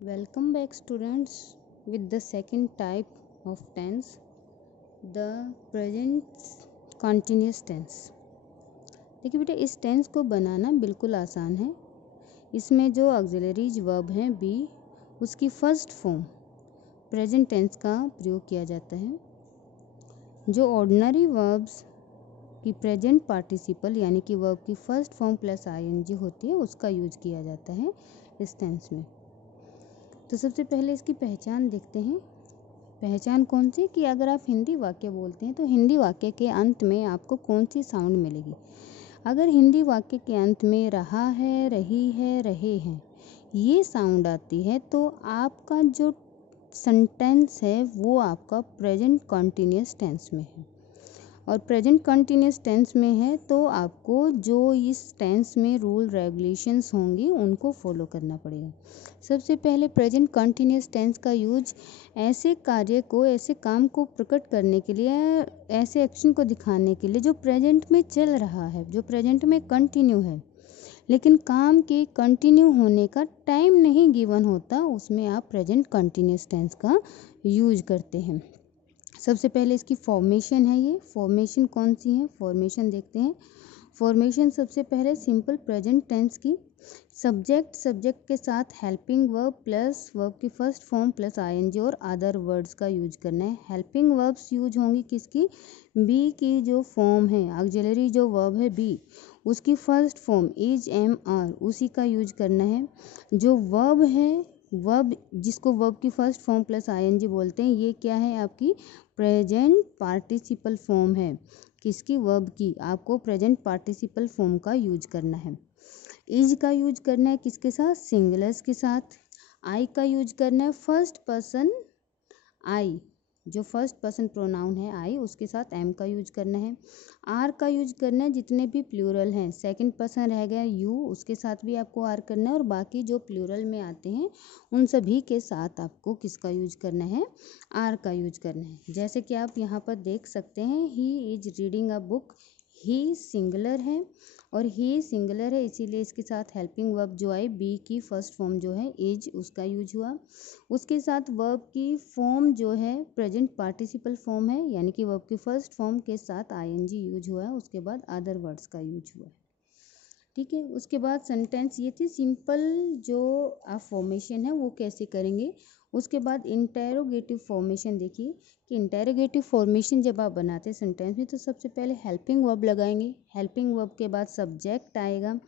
Welcome back students with the second type of tense, the present continuous tense। देखिए बेटा, इस tense को बनाना बिल्कुल आसान है। इसमें जो ऑक्सिलरीज वर्ब हैं बी, उसकी फर्स्ट फॉर्म प्रेजेंट टेंस का प्रयोग किया जाता है। जो ऑर्डिनरी वर्ब्स की प्रेजेंट पार्टिसिपल यानी कि वर्ब की फर्स्ट फॉर्म प्लस आईएनजी होती है, उसका यूज किया जाता है इस टेंस में। तो सबसे पहले इसकी पहचान देखते हैं। पहचान कौन सी कि अगर आप हिंदी वाक्य बोलते हैं तो हिंदी वाक्य के अंत में आपको कौन सी साउंड मिलेगी। अगर हिंदी वाक्य के अंत में रहा है, रही है, रहे हैं ये साउंड आती है तो आपका जो सेंटेंस है वो आपका प्रेजेंट कंटिन्यूअस टेंस में है। और प्रेजेंट कंटिन्यूअस टेंस में है तो आपको जो इस टेंस में रूल रेगुलेशंस होंगी उनको फॉलो करना पड़ेगा। सबसे पहले प्रेजेंट कंटिन्यूअस टेंस का यूज ऐसे कार्य को, ऐसे काम को प्रकट करने के लिए, ऐसे एक्शन को दिखाने के लिए जो प्रेजेंट में चल रहा है, जो प्रेजेंट में कंटिन्यू है, लेकिन काम के कंटिन्यू होने का टाइम नहीं गिवन होता, उसमें आप प्रेजेंट कंटिन्यूअस टेंस का यूज करते हैं। सबसे पहले इसकी फॉर्मेशन है। ये फॉर्मेशन कौन सी है, फॉर्मेशन देखते हैं। फॉर्मेशन सबसे पहले सिंपल प्रेजेंट टेंस की सब्जेक्ट के साथ हेल्पिंग वर्ब प्लस वर्ब की फर्स्ट फॉर्म प्लस आईएनजी और अदर वर्ड्स का यूज करना है। हेल्पिंग वर्ब्स यूज होंगी किसकी, बी की जो फॉर्म है, ऑक्सिलरी जो वर्ब है बी, उसकी first form is am are, उसी का यूज करना है। जो वर्ब है, वर्ब जिसको वर्ब की फर्स्ट फॉर्म प्लस आईएनजी बोलते हैं, ये क्या है, आपकी प्रेजेंट पार्टिसिपल फॉर्म है। किसकी, वर्ब की। आपको प्रेजेंट पार्टिसिपल फॉर्म का यूज करना है। इज का यूज करना है किसके साथ, सिंगुलर्स के साथ। आई का यूज करना है फर्स्ट पर्सन आई, जो फर्स्ट पर्सन प्रोनाउन है आई, उसके साथ एम का यूज करना है। आर का यूज करना है जितने भी प्लूरल हैं, सेकंड पर्सन रह गया यू, उसके साथ भी आपको आर करना है, और बाकी जो प्लूरल में आते हैं उन सभी के साथ आपको किसका यूज करना है, आर का यूज करना है। जैसे कि आप यहाँ पर देख सकते हैं, he is reading a book, he singular है और ही सिंगुलर है, इसीलिए इसके साथ हेल्पिंग वर्ब जो आई बी की फर्स्ट फॉर्म जो है इज, उसका यूज हुआ। उसके साथ वर्ब की फॉर्म जो है प्रेजेंट पार्टिसिपल फॉर्म है, यानी कि वर्ब की फर्स्ट फॉर्म के साथ आईएनजी यूज हुआ है। उसके बाद अदर वर्ड्स का यूज हुआ है। ठीक है, उसके बाद सेंटेंस ये थी सिंपल, जो आप फॉर्मेशन है वो कैसे करेंगे। उसके बाद इंटेरोगेटिव फॉर्मेशन देखिए कि इंटेरोगेटिव फॉर्मेशन जब आप बनाते हैं सेंटेंस में तो सबसे पहले हेल्पिंग वर्ब लगाएंगे। हेल्पिंग वर्ब के बाद सब्जेक्ट आएगा,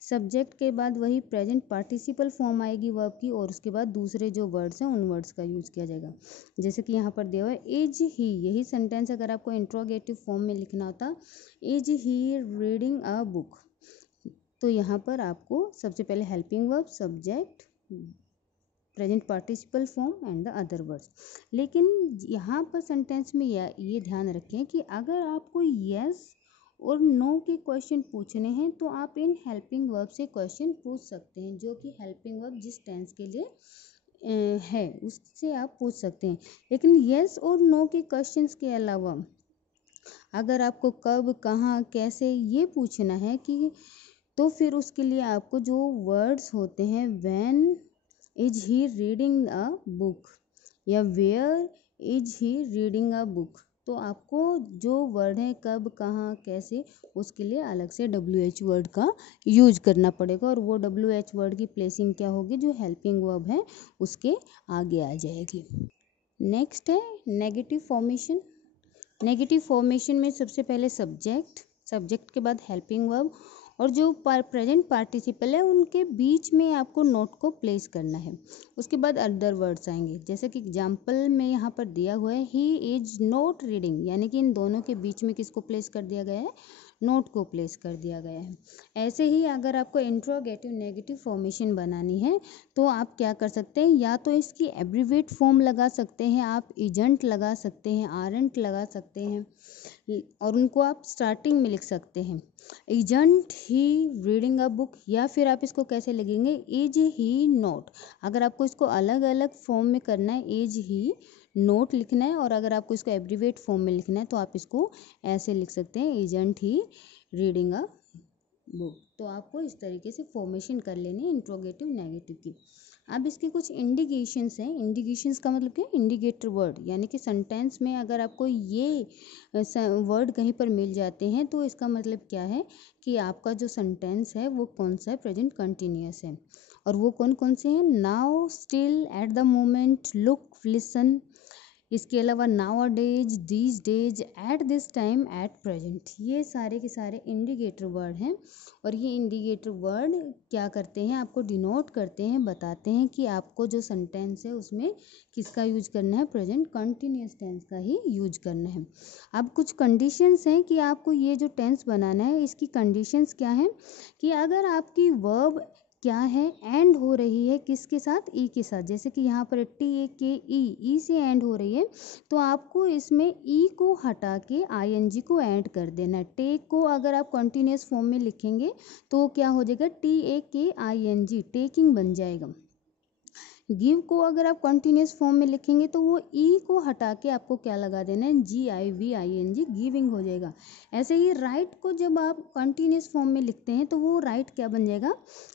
सब्जेक्ट के बाद वही प्रेजेंट पार्टिसिपल फॉर्म आएगी वर्ब की, और उसके बाद दूसरे जो वर्ड्स हैं उन वर्ड्स का यूज़ किया जाएगा। जैसे कि यहाँ पर दिया हुआ है इज ही, यही सेंटेंस अगर आपको इंट्रोगेटिव फॉर्म में लिखना होता, is he reading a book, तो यहाँ पर आपको सबसे पहले helping verb, subject, present participle form and the other words. लेकिन यहाँ पर सेंटेंस में ये ध्यान रखें कि अगर आपको यस और नो के क्वेश्चन पूछने हैं तो आप इन हेल्पिंग वर्ब से क्वेश्चन पूछ सकते हैं, जो कि हेल्पिंग वर्ब जिस टेंस के लिए है उससे आप पूछ सकते हैं। लेकिन यस और नो के क्वेश्चंस के अलावा अगर आपको कब, कहाँ, कैसे ये पूछना है कि, तो फिर उसके लिए आपको जो वर्ड्स होते हैं when is he reading a book या where is he reading a book, तो आपको जो वर्ड है कब, कहाँ, कैसे, उसके लिए अलग से WH वर्ड का यूज करना पड़ेगा, और वो WH वर्ड की प्लेसिंग क्या होगी, जो हेल्पिंग वर्ब है उसके आगे आ जाएगी। नेक्स्ट है नेगेटिव फॉर्मेशन। नेगेटिव फॉर्मेशन में सबसे पहले सब्जेक्ट, सब्जेक्ट के बाद हेल्पिंग वर्ब, और जो प्रेजेंट पार्टिसिपल है उनके बीच में आपको नोट को प्लेस करना है। उसके बाद अदर वर्ड्स आएंगे, जैसे कि एग्जाम्पल में यहाँ पर दिया हुआ है ही इज नॉट रीडिंग, यानी कि इन दोनों के बीच में किसको प्लेस कर दिया गया है, नोट को प्लेस कर दिया गया है। ऐसे ही अगर आपको इंट्रोगेटिव नेगेटिव फॉर्मेशन बनानी है तो आप क्या कर सकते हैं, या तो इसकी एब्रीवेट फॉर्म लगा सकते हैं, आप इजेंट लगा सकते हैं, आरंट लगा सकते हैं, और उनको आप स्टार्टिंग में लिख सकते हैं, isn't he reading a book, या फिर आप इसको कैसे लिखेंगे, इज ही नोट। अगर आपको इसको अलग अलग फॉर्म में करना है, इज ही नोट लिखना है, और अगर आपको इसको एब्रीवेट फॉर्म में लिखना है तो आप इसको ऐसे लिख सकते हैं, isn't he reading a book. तो आपको इस तरीके से फॉर्मेशन कर लेनी है इंट्रोगेटिव नेगेटिव की। अब इसके कुछ इंडिकेशंस हैं। इंडिकेशंस का मतलब क्या है? इंडिकेटर वर्ड, यानी कि सेंटेंस में अगर आपको ये वर्ड कहीं पर मिल जाते हैं तो इसका मतलब क्या है कि आपका जो सेंटेंस है वो कौन सा है? प्रेजेंट कंटिन्यूअस है। और वो कौन कौन से हैं? Now, still, at the moment, look, listen. इसके अलावा now days, these days, at this time, at present, ये सारे के सारे इंडिकेटर वर्ड हैं। और ये इंडिकेटर वर्ड क्या करते हैं? आपको डिनोट करते हैं, बताते हैं कि आपको जो सेंटेंस है उसमें किसका यूज करना है? प्रेजेंट कंटिन्यूअस टेंस का ही यूज करना है। अब कुछ कंडीशंस हैं कि आपको ये जो टेंस बनाना है, इसकी कंडीशंस क्या हैं कि अगर आपकी वर्ब क्या है? एंड हो रही है किसके साथ? ई के साथ। जैसे कि यहाँ पर टी ए के ई से एंड हो रही है, तो आपको इसमें ई को हटा के आईएनजी को ऐड कर देना है। टेक को अगर आप कंटिन्यूअस फॉर्म में लिखेंगे तो क्या हो जाएगा? टी ए के आई एन जी, टेकिंग बन जाएगा। गिव को अगर आप कंटिन्यूअस फॉर्म में लिखेंगे तो वो ई को हटा के आपको क्या लगा देना है? GIVING, गिविंग हो जाएगा। ऐसे ही राइट को जब आप कंटिन्यूअस फॉर्म में लिखते हैं तो वो राइट क्या बन जाएगा?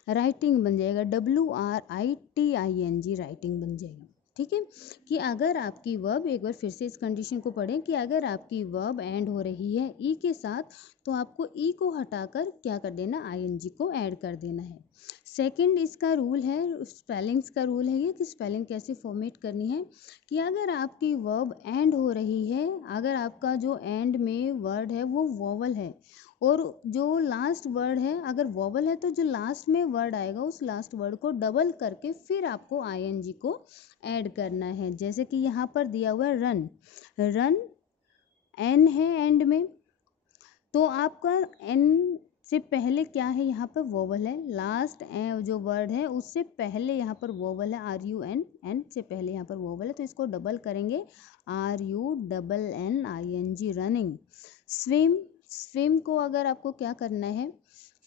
राइटिंग बन जाएगा। WRITING, राइटिंग बन जाएगा। ठीक है, कि अगर आपकी वर्ब, एक बार फिर से इस कंडीशन को पढ़ें, कि अगर आपकी वर्ब एंड हो रही है ई के साथ तो आपको ई को हटाकर क्या कर देना? ING को ऐड कर देना है। सेकंड इसका रूल है, स्पेलिंग्स का रूल है ये, कि स्पेलिंग कैसे फॉर्मेट करनी है। कि अगर आपकी वर्ब एंड हो रही है, अगर आपका जो एंड में वर्ड है वो वोवल है, और जो लास्ट वर्ड है अगर वोवल है, तो जो लास्ट में वर्ड आएगा उस लास्ट वर्ड को डबल करके फिर आपको ING को ऐड करना है। जैसे कि यहाँ पर दिया हुआ है रन, रन एन है एंड में, तो आपका एन से पहले क्या है? यहाँ पर वोवल है। लास्ट जो वर्ड है उससे पहले यहाँ पर वोवल है, RUN, एन से पहले यहाँ पर वोवल है, तो इसको डबल करेंगे, RUNNING, रनिंग। स्विम, स्विम को अगर आपको क्या करना है?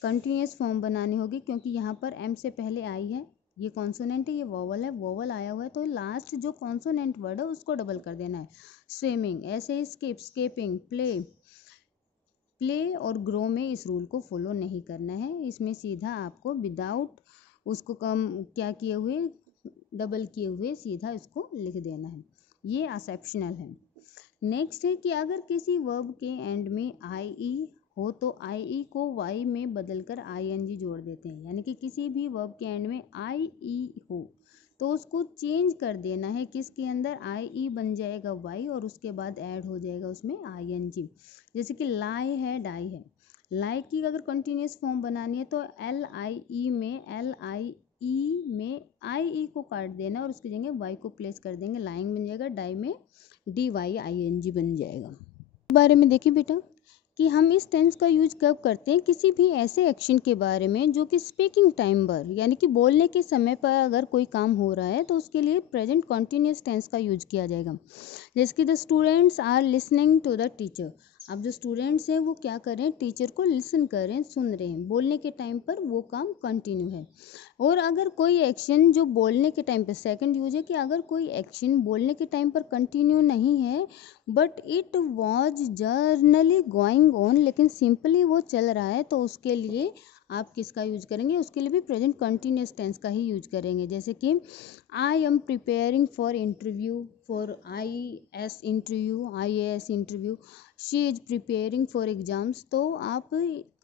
कंटिन्यूअस फॉर्म बनानी होगी, क्योंकि यहाँ पर एम से पहले आई है, ये कॉन्सोनेंट है, ये वोवल है, वोवल आया हुआ है, तो लास्ट जो कॉन्सोनेंट वर्ड है उसको डबल कर देना है। स्विमिंग। ऐसे ही स्किप, स्केपिंग, प्ले, प्ले और ग्रो में इस रूल को फॉलो नहीं करना है। इसमें सीधा आपको विदाउट उसको कम क्या किए हुए, डबल किए हुए सीधा इसको लिख देना है। ये एक्सेप्शनल है। नेक्स्ट है कि अगर किसी वर्ब के एंड में IE हो तो IE को Y में बदलकर ING जोड़ देते हैं। यानी कि किसी भी वर्ब के एंड में IE हो तो उसको चेंज कर देना है, किसके अंदर? IE बन जाएगा Y, और उसके बाद ऐड हो जाएगा उसमें ING। जैसे कि लाई है, डाई है। लाई की अगर कंटिन्यूअस फॉर्म बनानी है तो LIE में LIE में IE को काट देना और उसकी जगह Y को प्लेस कर देंगे, लाइंग बन जाएगा। डाई में DYING बन जाएगा। बारे में देखिए बेटा कि हम इस टेंस का यूज कब करते हैं? किसी भी ऐसे एक्शन के बारे में जो कि स्पीकिंग टाइम पर, यानी कि बोलने के समय पर अगर कोई काम हो रहा है तो उसके लिए प्रेजेंट कंटिन्यूअस टेंस का यूज किया जाएगा। जैसे कि the students are listening to the teacher. अब जो स्टूडेंट्स हैं वो क्या कर रहे हैं? टीचर को लिसन कर रहे हैं, सुन रहे हैं। बोलने के टाइम पर वो काम कंटिन्यू है। और अगर कोई एक्शन जो बोलने के टाइम पर, सेकंड यूज है कि अगर कोई एक्शन बोलने के टाइम पर कंटिन्यू नहीं है but it was generally going on, लेकिन सिंपली वो चल रहा है, तो उसके लिए आप किसका यूज करेंगे? उसके लिए भी प्रेजेंट कंटिन्यूअस टेंस का ही यूज करेंगे। जैसे कि I am preparing for interview, for IAS interview, she is preparing for exams. तो आप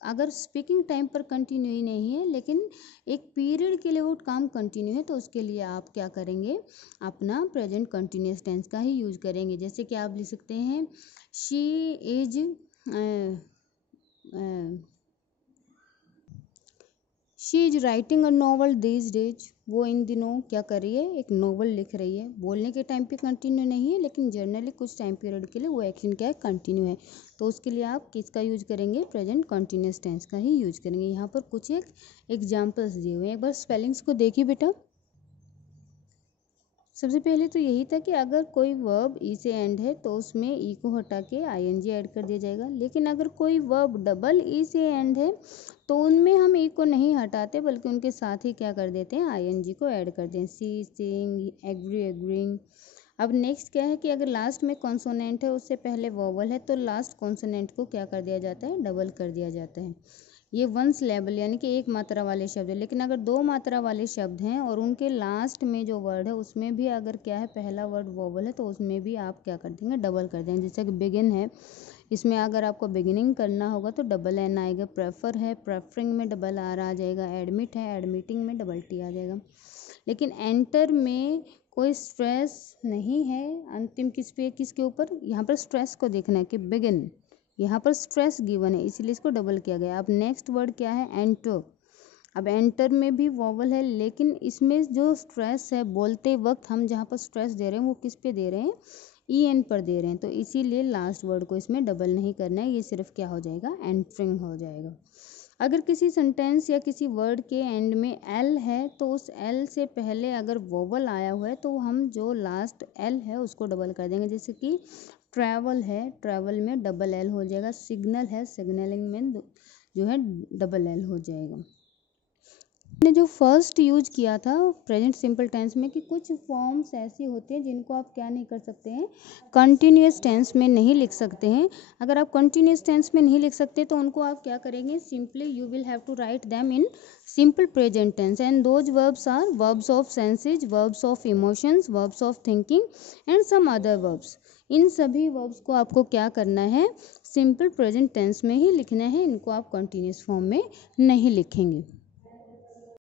अगर स्पीकिंग टाइम पर कंटिन्यू ही नहीं है लेकिन एक पीरियड के लिए वो काम कंटिन्यू है, तो उसके लिए आप क्या करेंगे? अपना प्रेजेंट कंटिन्यूअस टेंस का ही यूज करेंगे। जैसे कि आप लिख सकते हैं she is she is writing a novel these days. वो इन दिनों क्या कर रही है? एक नॉवल लिख रही है। बोलने के टाइम पे कंटिन्यू नहीं है लेकिन जनरली कुछ टाइम पीरियड के लिए वो एक्शन क्या है? कंटिन्यू है। तो उसके लिए आप किसका यूज करेंगे? प्रेजेंट कंटिन्यूअस टेंस का ही यूज करेंगे। यहाँ पर कुछ एक एग्जाम्पल्स दिए हुए हैं, एक बार स्पेलिंग्स को देखिए बेटा। सबसे पहले तो यही था कि अगर कोई वर्ब ई से एंड है तो उसमें ई को हटा के ING ऐड कर दिया जाएगा। लेकिन अगर कोई वर्ब डबल ई से एंड है तो उनमें हम ई को नहीं हटाते बल्कि उनके साथ ही क्या कर देते हैं? ING को ऐड कर दें। सी, सिंग, एग्री, एग्रीइंग। अब नेक्स्ट क्या है कि अगर लास्ट में कॉन्सोनेंट है, उससे पहले वोवल है, तो लास्ट कॉन्सोनेंट को क्या कर दिया जाता है? डबल कर दिया जाता है। ये वन सिलेबल यानी कि एक मात्रा वाले शब्द है। लेकिन अगर दो मात्रा वाले शब्द हैं और उनके लास्ट में जो वर्ड है उसमें भी अगर क्या है, पहला वर्ड वोवल है, तो उसमें भी आप क्या कर देंगे, डबल कर देंगे। जैसे कि बिगिन है, इसमें अगर आपको बिगिनिंग करना होगा तो डबल एन आएगा। प्रेफर है, प्रेफरिंग में डबल आर आ जाएगा। एडमिट है, एडमिटिंग में डबल टी आ जाएगा। लेकिन एंटर में कोई स्ट्रेस नहीं है। अंतिम किसके ऊपर, यहाँ पर स्ट्रेस को देखना है कि बिगिन, यहाँ पर स्ट्रेस गिवन है इसलिए इसको डबल किया गया। अब नेक्स्ट वर्ड क्या है, एंटर। अब एंटर में भी वॉवल है, लेकिन इसमें जो स्ट्रेस है, बोलते वक्त हम जहाँ पर स्ट्रेस दे रहे हैं वो किस पे दे रहे हैं, ई एन पर दे रहे हैं, तो इसीलिए लास्ट वर्ड को इसमें डबल नहीं करना है, ये सिर्फ क्या हो जाएगा, एंटरिंग हो जाएगा। अगर किसी सेंटेंस या किसी वर्ड के एंड में एल है तो उस एल से पहले अगर वोवल आया हुआ है तो हम जो लास्ट एल है उसको डबल कर देंगे। जैसे कि ट्रैवल है, ट्रैवल में डबल एल हो जाएगा। सिग्नल है, सिग्नलिंग में जो है डबल एल हो जाएगा। ने जो फर्स्ट यूज किया था प्रेजेंट सिंपल टेंस में कि कुछ फॉर्म्स ऐसी होती हैं जिनको आप क्या नहीं कर सकते हैं, कंटिन्यूस टेंस में नहीं लिख सकते हैं। अगर आप कंटिन्यूस टेंस में नहीं लिख सकते तो उनको आप क्या करेंगे, simply you will have to write them in simple present tense and those verbs are verbs of senses, verbs of emotions, verbs of thinking and some other verbs. इन सभी वर्ब्स को आपको क्या करना है, सिंपल प्रेजेंट टेंस में ही लिखना है, इनको आप कंटिन्यूस फॉर्म में नहीं लिखेंगे।